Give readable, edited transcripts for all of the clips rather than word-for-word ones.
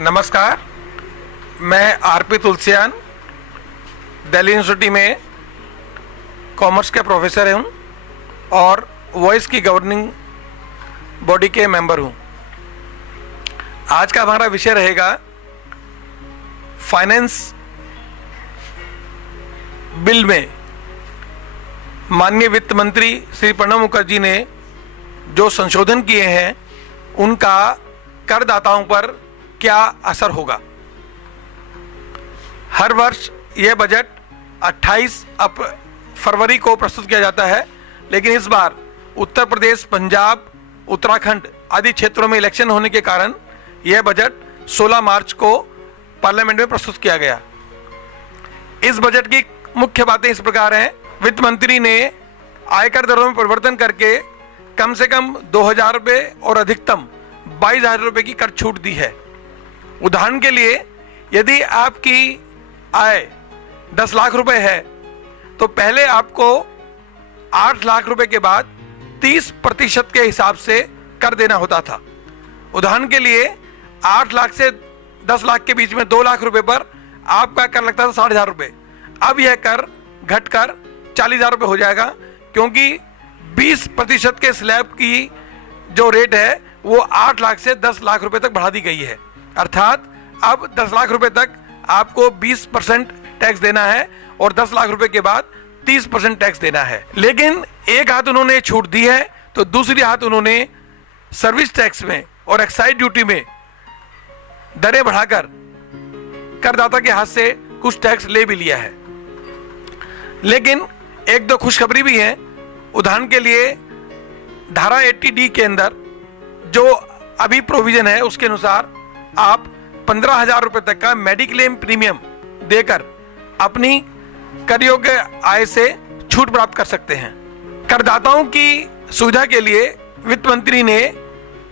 नमस्कार, मैं RP Tulsiyan Delhi university में कॉमर्स के प्रोफेसर हूँ और वॉइस की गवर्निंग बॉडी के मेंबर हूँ। आज का हमारा विषय रहेगा फाइनेंस बिल में माननीय वित्त मंत्री श्री प्रणब मुखर्जी ने जो संशोधन किए हैं उनका करदाताओं पर क्या असर होगा। हर वर्ष यह बजट 28 फरवरी को प्रस्तुत किया जाता है, लेकिन इस बार उत्तर प्रदेश, पंजाब, उत्तराखंड आदि क्षेत्रों में इलेक्शन होने के कारण यह बजट 16 मार्च को पार्लियामेंट में प्रस्तुत किया गया। इस बजट की मुख्य बातें इस प्रकार हैं। वित्त मंत्री ने आयकर दरों में परिवर्तन करके कम से कम 2,000 रुपये और अधिकतम 22,000 रुपये की कर छूट दी है। उदाहरण के लिए, यदि आपकी आय 10 लाख रुपए है तो पहले आपको 8 लाख रुपए के बाद 30% के हिसाब से कर देना होता था। उदाहरण के लिए 8 लाख से 10 लाख के बीच में 2 लाख रुपए पर आपका कर लगता था 60,000 रुपये। अब यह कर घटकर 40,000 रुपये हो जाएगा, क्योंकि 20% के स्लैब की जो रेट है वो 8 लाख से 10 लाख रुपए तक बढ़ा दी गई है। अर्थात अब 10 लाख रुपए तक आपको 20% टैक्स देना है और 10 लाख रुपए के बाद 30% टैक्स देना है। लेकिन एक हाथ उन्होंने छूट दी है तो दूसरी हाथ उन्होंने सर्विस टैक्स में और एक्साइज ड्यूटी में दरें बढ़ाकर करदाता के हाथ से कुछ टैक्स ले भी लिया है। लेकिन एक दो खुशखबरी भी है। उदाहरण के लिए धारा 80D के अंदर जो अभी प्रोविजन है उसके अनुसार आप 15,000 रुपये तक का मेडिक्लेम प्रीमियम देकर अपनी कर योग्य आय से छूट प्राप्त कर सकते हैं। करदाताओं की सुविधा के लिए वित्त मंत्री ने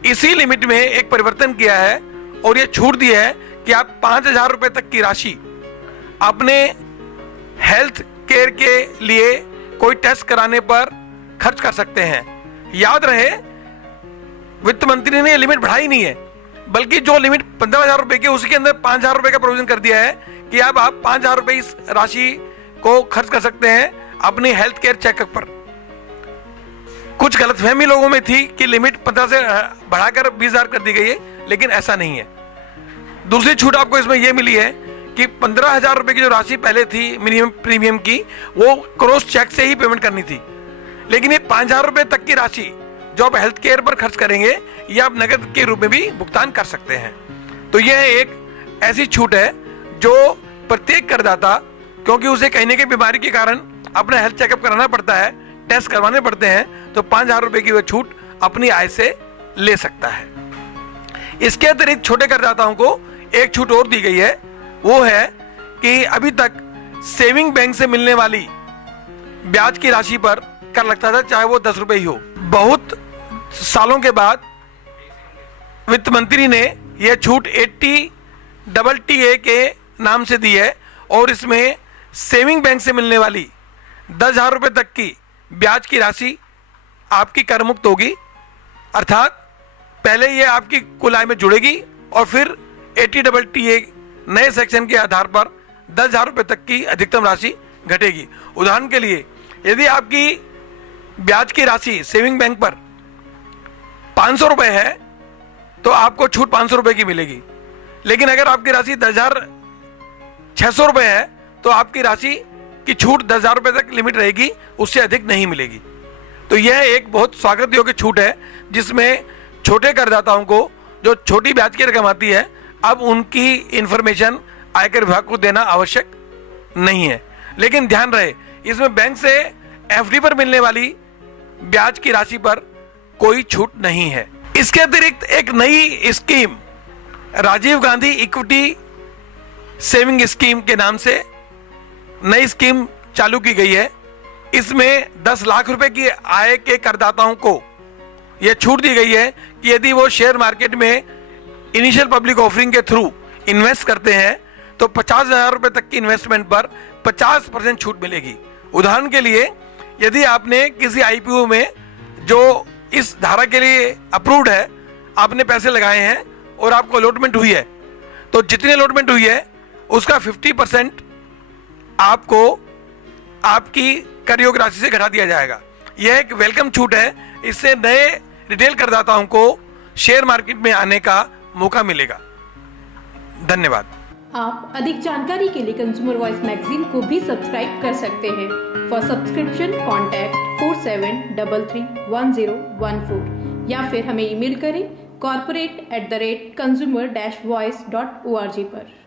इसी लिमिट में एक परिवर्तन किया है और यह छूट दी है कि आप 5,000 रुपये तक की राशि अपने हेल्थ केयर के लिए कोई टेस्ट कराने पर खर्च कर सकते हैं। याद रहे, वित्त मंत्री ने यह लिमिट बढ़ाई नहीं है, बल्कि जो लिमिट 15,000 रुपए की उसके अंदर 5,000 रुपए का प्रोविजन कर दिया है कि अब आप 5,000 रुपए इस राशि को खर्च कर सकते हैं अपनी हेल्थ केयर चेकअप पर। कुछ गलतफहमी लोगों में थी कि लिमिट 15 से बढ़ाकर 20,000 कर दी गई है, लेकिन ऐसा नहीं है। दूसरी छूट आपको इसमें यह मिली है कि 15,000 रुपए की जो राशि पहले थी मिनिमम प्रीमियम की, वो क्रॉस चेक से ही पेमेंट करनी थी, लेकिन ये 5,000 रुपए तक की राशि जो आप हेल्थ केयर पर खर्च करेंगे ये आप नकद के रूप में भी भुगतान कर सकते हैं। तो यह एक ऐसी छूट है जो प्रत्येक करदाता, क्योंकि उसे कहीं न कहीं बीमारी के कारण अपना हेल्थ चेकअप कराना पड़ता है, टेस्ट करवाने पड़ते हैं, तो 5,000 रुपए की वह छूट अपनी आय से ले सकता है। इसके अतिरिक्त छोटे करदाताओं को एक छूट और दी गई है। वो है कि अभी तक सेविंग बैंक से मिलने वाली ब्याज की राशि पर कर लगता था, चाहे वो 10 रुपए ही हो। बहुत सालों के बाद वित्त मंत्री ने यह छूट 80AA के नाम से दी है और इसमें सेविंग बैंक से मिलने वाली 10,000 रुपये तक की ब्याज की राशि आपकी कर मुक्त होगी। अर्थात पहले यह आपकी कुल आय में जुड़ेगी और फिर 80AA नए सेक्शन के आधार पर 10,000 रुपये तक की अधिकतम राशि घटेगी। उदाहरण के लिए, यदि आपकी ब्याज की राशि सेविंग बैंक पर 500 रुपये है तो आपको छूट 500 रुपये की मिलेगी, लेकिन अगर आपकी राशि 10,600 रुपये है तो आपकी राशि की छूट 10,000 रुपये तक लिमिट रहेगी, उससे अधिक नहीं मिलेगी। तो यह एक बहुत स्वागत योग्य छूट है जिसमें छोटे करदाताओं को जो छोटी ब्याज की रकम आती है, अब उनकी इंफॉर्मेशन आयकर विभाग को देना आवश्यक नहीं है। लेकिन ध्यान रहे, इसमें बैंक से एफडी पर मिलने वाली ब्याज की राशि पर कोई छूट नहीं है। इसके अतिरिक्त एक नई scheme Rajiv Gandhi equity saving scheme के नाम से नई स्कीम चालू की गई है। इसमें 10 लाख रुपए की आय के करदाताओं को यह छूट दी गई है कि यदि वो शेयर मार्केट में इनिशियल पब्लिक ऑफरिंग के थ्रू इन्वेस्ट करते हैं तो 50,000 रुपए तक की इन्वेस्टमेंट पर 50% छूट मिलेगी। उदाहरण के लिए, यदि आपने किसी आईपीओ में जो इस धारा के लिए अप्रूव्ड है, आपने पैसे लगाए हैं और आपको अलॉटमेंट हुई है, तो जितनी अलॉटमेंट हुई है उसका 50% आपको आपकी कर योग्य राशि से घटा दिया जाएगा। यह एक वेलकम छूट है। इससे नए रिटेल करदाताओं को शेयर मार्केट में आने का मौका मिलेगा। धन्यवाद। आप अधिक जानकारी के लिए कंज्यूमर वॉइस मैगजीन को भी सब्सक्राइब कर सकते हैं। फॉर सब्सक्रिप्शन कॉन्टैक्ट 47331014 या फिर हमें ईमेल करें corporate@consumer-voice.org पर।